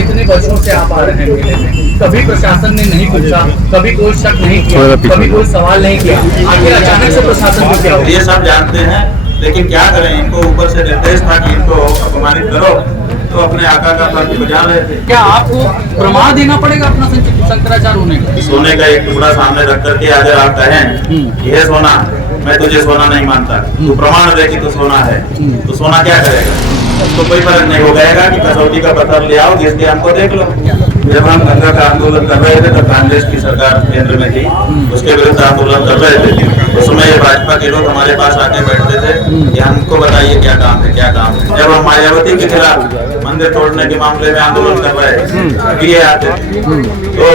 इतने वर्षों से आप आ रहे हैं मेले में, कभी प्रशासन ने नहीं पूछा, कभी कोई शक नहीं किया, कभी कोई सवाल नहीं किया, आखिर अचानक से प्रशासन को क्या हो? ये सब जानते हैं, लेकिन क्या करें, इनको ऊपर से निर्देश था कि इनको अपमानित करो, तो अपने आका का फर्ज बजा रहे थे। क्या आपको प्रमाण देना पड़ेगा अपना शंकराचार्य होने का? सोने का एक टुकड़ा सामने रख करके अगर आप कहें यह सोना, मैं तुझे सोना नहीं मानता, तू प्रमाण दे कि तू सोना है, तो सोना क्या करेगा? तो कोई फर्क नहीं हो गएगा कि कसौटी का पत्थर ले आओ, जिसके हमको देख लो। जब हम गंगा का आंदोलन कर रहे थे तो कांग्रेस की सरकार केंद्र में थी, उसके विरुद्ध आंदोलन कर रहे थे, उस समय भाजपा के लोग हमारे पास आके बैठते थे कि हमको बताइए क्या काम है, क्या काम है। जब हम मायावती के खिलाफ मंदिर तोड़ने के मामले में आंदोलन कर रहे थे, तभी ये आते थे, तो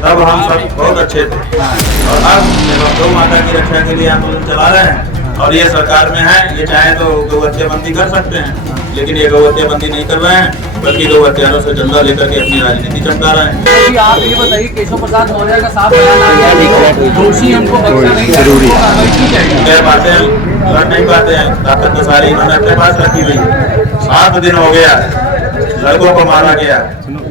तब हम सब बहुत अच्छे थे। और अब जब हम गौ माता की रक्षा के लिए आंदोलन चला रहे हैं और ये सरकार में है, ये चाहे तो गौहत्या बंदी कर सकते हैं, लेकिन ये गौहत्या बंदी नहीं कर रहे हैं, बल्कि गौहत्यारों से चंदा लेकर के अपनी राजनीति चमका रहे हैं। आप ये बताइए, केशव प्रसाद मौर्य का साफ बयान आ गया, दोषी हमको बख्शा नहीं जाएगा। क्या बातें लड़ नहीं पाते हैं, ताकत तो सारी इन्होंने अपने पास रखी हुई। 7 दिन हो गया, लड़कों को मारा गया,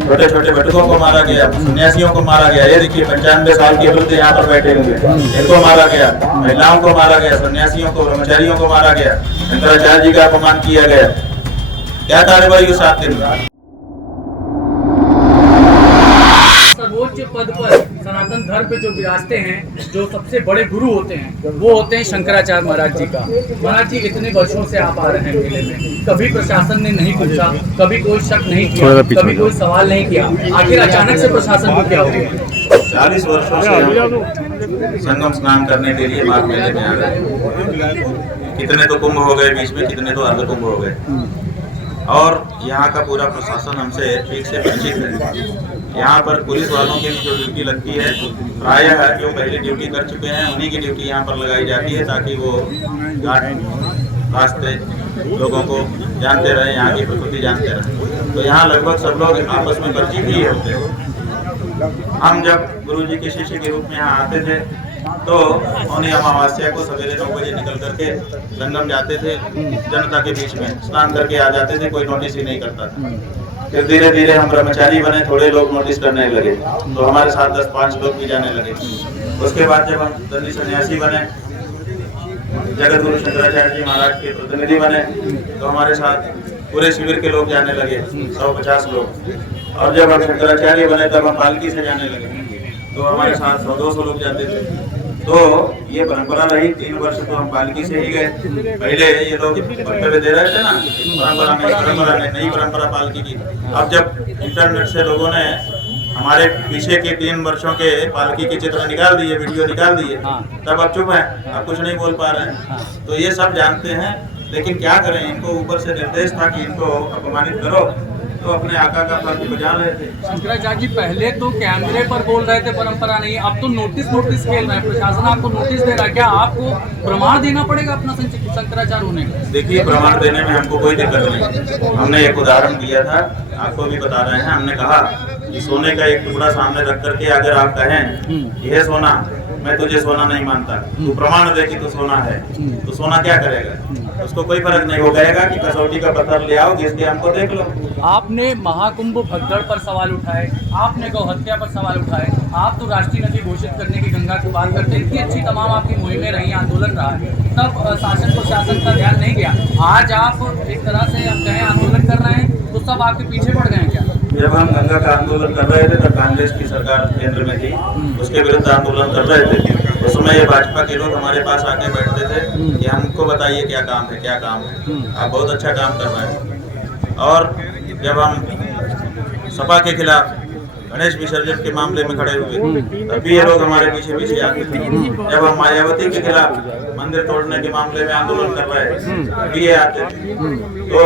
छोटे छोटे बच्चों को मारा गया, सन्यासियों को मारा गया। ये देखिए 95 साल के वृद्ध यहाँ पर बैठे हुए, इनको मारा गया, महिलाओं को मारा गया, सन्यासियों को, ब्रह्मचारियों को मारा गया, शंकराचार्य जी का अपमान किया गया। क्या कार्रवाई 7 दिन? सर्वोच्च पद पर सनातन धर्म पे जो विराजते हैं, जो सबसे बड़े गुरु होते हैं, वो होते हैं शंकराचार्य महाराज जी का। महाराज जी इतने वर्षों से आप आ रहे हैं मेले में, कभी प्रशासन ने नहीं पूछा, कभी कोई शक नहीं किया, कभी कोई सवाल नहीं किया, आखिर अचानक से प्रशासन को क्या हो गया? 40 वर्षों से हम संगम स्नान करने के लिए माघ मेले में आ रहे हैं। कितने तो कुंभ हो गए बीच में, कितने तो अर्ध कुंभ हो गए, और यहाँ का पूरा प्रशासन हमसे ठीक से परिचित है। यहाँ पर पुलिस वालों की जो ड्यूटी लगती है, प्रायः जो पहले ड्यूटी कर चुके हैं उन्हीं की ड्यूटी यहाँ पर लगाई जाती है, ताकि वो रास्ते लोगों को जानते रहे, यहाँ की प्रकृति जानते रहे। तो यहाँ लगभग सब लोग आपस में परिचित ही होते हैं। हम जब गुरु जी के शिष्य के रूप में यहाँ आते थे तो उन्हीं अमावस्या को सवेरे 9 बजे निकल करके संगम जाते थे, जनता के बीच में स्नान करके आ जाते थे, कोई नोटिस ही नहीं करता था। फिर धीरे धीरे हम ब्रह्मचारी बने, थोड़े लोग नोटिस करने लगे, तो हमारे साथ 10-5 लोग भी जाने लगे। उसके बाद जब हम दंडी सन्यासी बने, जगत गुरु शंकराचार्य जी महाराज के प्रतिनिधि बने, तो हमारे साथ पूरे शिविर के लोग जाने लगे, 150 लोग। और जब हम शंकराचार्य बने तब हम पालकी से जाने लगे, तो हमारे साथ 100-200 लोग जाते थे। तो ये परंपरा रही, 3 वर्ष तो हम पालकी से ही गए। पहले ये लोग वक्तव्य दे रहे थे ना, परंपरा नहीं, नई परंपरा पालकी की। अब जब इंटरनेट से लोगों ने हमारे पीछे के 3 वर्षों के पालकी के चित्र निकाल दिए, वीडियो निकाल दिए, तब अब चुप है, अब कुछ नहीं बोल पा रहे हैं। तो ये सब जानते हैं, लेकिन क्या करें, इनको ऊपर से निर्देश था कि इनको अपमानित करो, तो अपने आका का फर्ज बजा रहे थे। शंकराचार्य जी पहले तो कैमरे पर बोल रहे थे परंपरा नहीं, अब तो नोटिस खेल रहे हैं, प्रशासन आपको नोटिस दे रहा है। क्या आपको प्रमाण देना पड़ेगा अपना शंकराचार्य होने का? देखिए, प्रमाण देने में हमको कोई दिक्कत नहीं। हमने एक उदाहरण दिया था, आपको भी बता रहे हैं। हमने कहा कि सोने का एक टुकड़ा सामने रख करके अगर आप कहें यह सोना, मैं तुझे सोना नहीं मानता, तू प्रमाण दे कि तू सोना है, तो सोना क्या करेगा? उसको कोई फर्क नहीं हो गएगा कि कसौटी का पत्थर ले आओ, जिसके हमको देख लो। आपने महाकुंभ भगदड़ पर सवाल उठाए, आपने गौहत्या पर सवाल उठाए, आप तो राष्ट्रीय नदी घोषित करने की गंगा की बात करते हैं। इतनी अच्छी तमाम आपकी मुहिमें रही, आंदोलन रहा, तब शासन प्रशासन का ध्यान नहीं गया। आज आप एक तरह से हम कहें आंदोलन कर रहे हैं, तो सब आपके पीछे पड़ गए क्या? जब हम गंगा का आंदोलन कर रहे थे तब कांग्रेस की सरकार केंद्र में थी, उसके विरुद्ध आंदोलन कर रहे थे, उस समय ये भाजपा के लोग हमारे पास आके बैठते थे कि हमको बताइए क्या काम है, क्या काम है, आप बहुत अच्छा काम कर रहे हैं। और जब हम सपा के खिलाफ गणेश विसर्जन के मामले में खड़े हुए, तभी ये लोग हमारे पीछे पीछे आते थे। जब हम मायावती के खिलाफ मंदिर तोड़ने के मामले में आंदोलन कर रहे थे, तभी ये आते थे। तो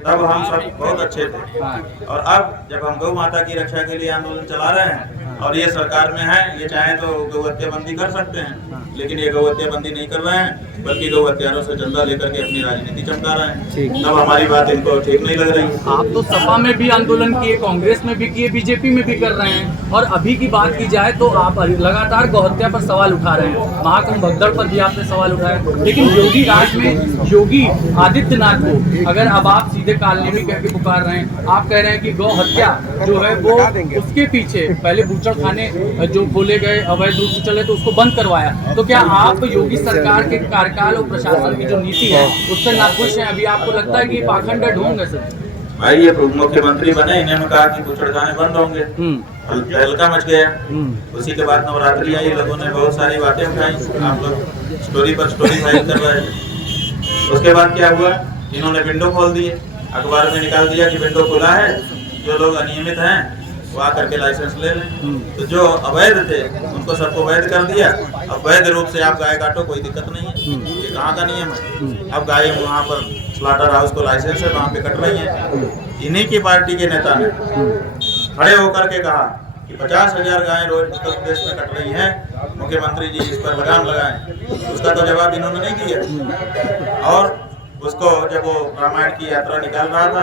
तब हम सब बहुत अच्छे थे। और अब जब हम गौ माता की रक्षा के लिए आंदोलन चला रहे हैं और ये सरकार में है, ये चाहे तो गौहत्या बंदी कर सकते हैं, लेकिन ये गौहत्या बंदी नहीं कर रहे हैं, बल्कि गौ हत्यारों से चंदा लेकर के अपनी राजनीति चमका रहे हैं। तब हमारी बात इनको ठीक नहीं लग रही। आप तो सपा में भी आंदोलन किए, कांग्रेस में भी किए, बीजेपी में भी कर रहे हैं, और अभी की बात की जाए तो आप लगातार गौ हत्या पर सवाल उठा रहे हैं। महाकुंभ भगदड़ पर भी आपने सवाल उठाया, लेकिन योगी राज में योगी आदित्यनाथ को अगर अब आप सीधे कालनेमी कह के पुकार रहे हैं, आप कह रहे हैं कि गौ हत्या जो है वो उसके पीछे पहले बूचड़ खाने जो बोले गए अवैध रूप से चले तो उसको बंद करवाया, तो क्या आप योगी सरकार के कार्यकाल और प्रशासन की जो नीति है उससे नाखुश हैं? अभी आपको लगता है कि पाखंड ढोंग है सर? भाई ये मुख्यमंत्री बने, इन्होंने कहा कि बूचड़ खाने बंद होंगे, तहलका मच गया। उसी के बाद नवरात्रि आई, लोगों ने बहुत सारी बातें उठाई, आप लोग स्टोरी पर स्टोरी फाइल कर रहे हैं। उसके बाद क्या हुआ, इन्होंने विंडो खोल दिए, अखबार में निकाल दिया कि विंडो खुला है, जो लोग अनियमित हैं वो आकर के लाइसेंस ले लें। तो जो अवैध थे उनको सबको वैध कर दिया। अब वैध रूप से आप गाय काटो, कोई दिक्कत नहीं है, ये कहाँ का नियम है। अब गाय वहाँ पर स्लॉटर हाउस को लाइसेंस है, वहाँ पे कट रही है। इन्हीं की पार्टी के नेता ने खड़े होकर के कहा कि 50,000 गायें रोज उत्तर प्रदेश में कट रही हैं, मुख्यमंत्री जी इस पर लगाम लगाएं। उसका तो जवाब इन्होंने नहीं दिया। और उसको जब वो रामायण की यात्रा निकाल रहा था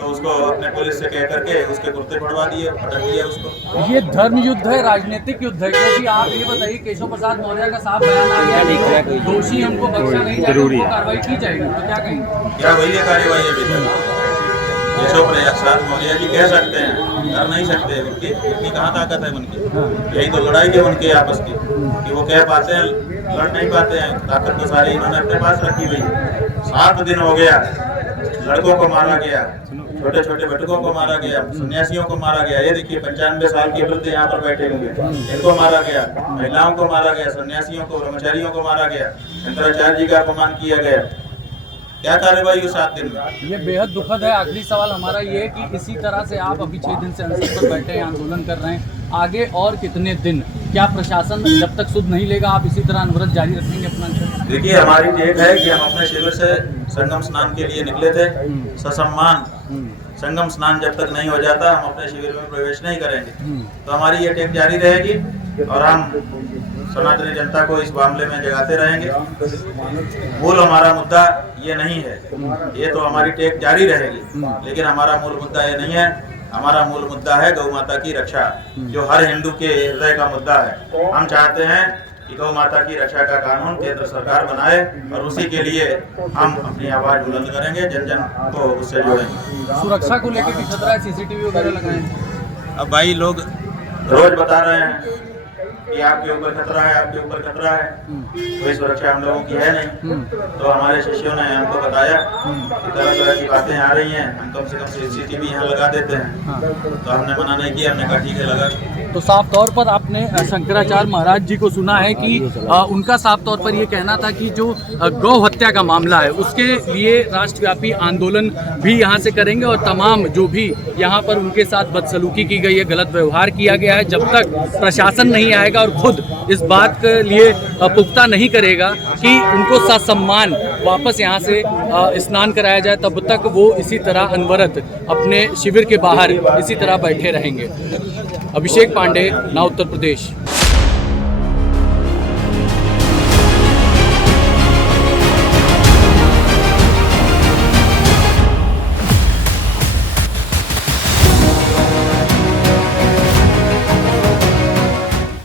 तो उसको अपने पुलिस से कह करके उसके कुर्ते पड़वा दिए, पटक दिया उसको। ये धर्म युद्ध है, राजनीतिक युद्ध है, क्योंकि आप ये बताइए केशव प्रसाद मौर्य का साफ बयान आ गया है, दोषी हमको बख्शा नहीं जाएगा, कार्रवाई की जाएगी, तो क्या कहेंगे? क्या वही है कार्रवाई अभी तक? केशव प्रसाद मौर्य जी कह सकते हैं, कर नहीं सकते, उनकी इतनी कहाँ ताकत है उनकी। यही तो लड़ाई है उनके आपस की कि वो कह पाते हैं, लड़ नहीं पाते हैं। ताकत तो सारी इन्होंने अपने पास रखी हुई है। 7 दिन हो गया, लड़कों को मारा गया, छोटे छोटे बटुकों को मारा गया, सन्यासियों को मारा गया। ये देखिए 95 साल के वृद्ध यहाँ पर बैठे होंगे, इनको मारा गया, महिलाओं को मारा गया, सन्यासियों को, ब्रह्मचारियों को मारा गया, शंकराचार्य जी का अपमान किया गया। क्या कार्रवाई हुई 7 दिन में? ये बेहद दुखद है। आखिरी सवाल हमारा ये है कि इसी तरह से आप अभी 6 दिन से अनशन पर बैठे हैं, आंदोलन कर रहे हैं, आगे और कितने दिन? क्या प्रशासन जब तक सुध नहीं लेगा आप इसी तरह अनवरत जारी रखेंगे अपना? देखिए हमारी टेक है कि हम अपने शिविर से संगम स्नान के लिए निकले थे ससम्मान। संगम स्नान जब तक नहीं हो जाता हम अपने शिविर में प्रवेश नहीं करेंगे। तो हमारी ये टेक जारी रहेगी और हम सनातनी जनता को इस मामले में जगाते रहेंगे। मूल हमारा मुद्दा ये नहीं है, ये तो हमारी टेक जारी रहेगी, लेकिन हमारा मूल मुद्दा ये नहीं है। हमारा मूल मुद्दा है गौ माता की रक्षा, जो हर हिंदू के हृदय का मुद्दा है। हम चाहते हैं कि गौ माता की रक्षा का कानून केंद्र सरकार बनाए और उसी के लिए हम अपनी आवाज बुलंद करेंगे, जन जन को उससे जोड़ेंगे। सुरक्षा को लेकर भी खतरा है, सीसीटीवी वगैरह लगाए? अब भाई लोग रोज बता रहे हैं कि आपके ऊपर खतरा है, आपके ऊपर खतरा है, कोई सुरक्षा हम लोगों की है नहीं। तो हमारे शिष्यों ने हमको बताया कि तरह तरह की बातें आ रही हैं, हम कम से कम सीसीटीवी यहाँ लगा देते हैं। तो हमने मना नहीं किया, हमने कहा ठीक है लगा। तो साफ तौर पर आपने शंकराचार्य महाराज जी को सुना है कि उनका साफ तौर पर ये कहना था कि जो गौ हत्या का मामला है उसके लिए राष्ट्रव्यापी आंदोलन भी यहाँ से करेंगे और तमाम जो भी यहाँ पर उनके साथ बदसलूकी की गई है, गलत व्यवहार किया गया है, जब तक प्रशासन नहीं आएगा और खुद इस बात के लिए पुख्ता नहीं करेगा कि उनको ससम्मान वापस यहाँ से स्नान कराया जाए, तब तक वो इसी तरह अनवरत अपने शिविर के बाहर इसी तरह बैठे रहेंगे। अभिषेक पांडे, नाउ उत्तर प्रदेश।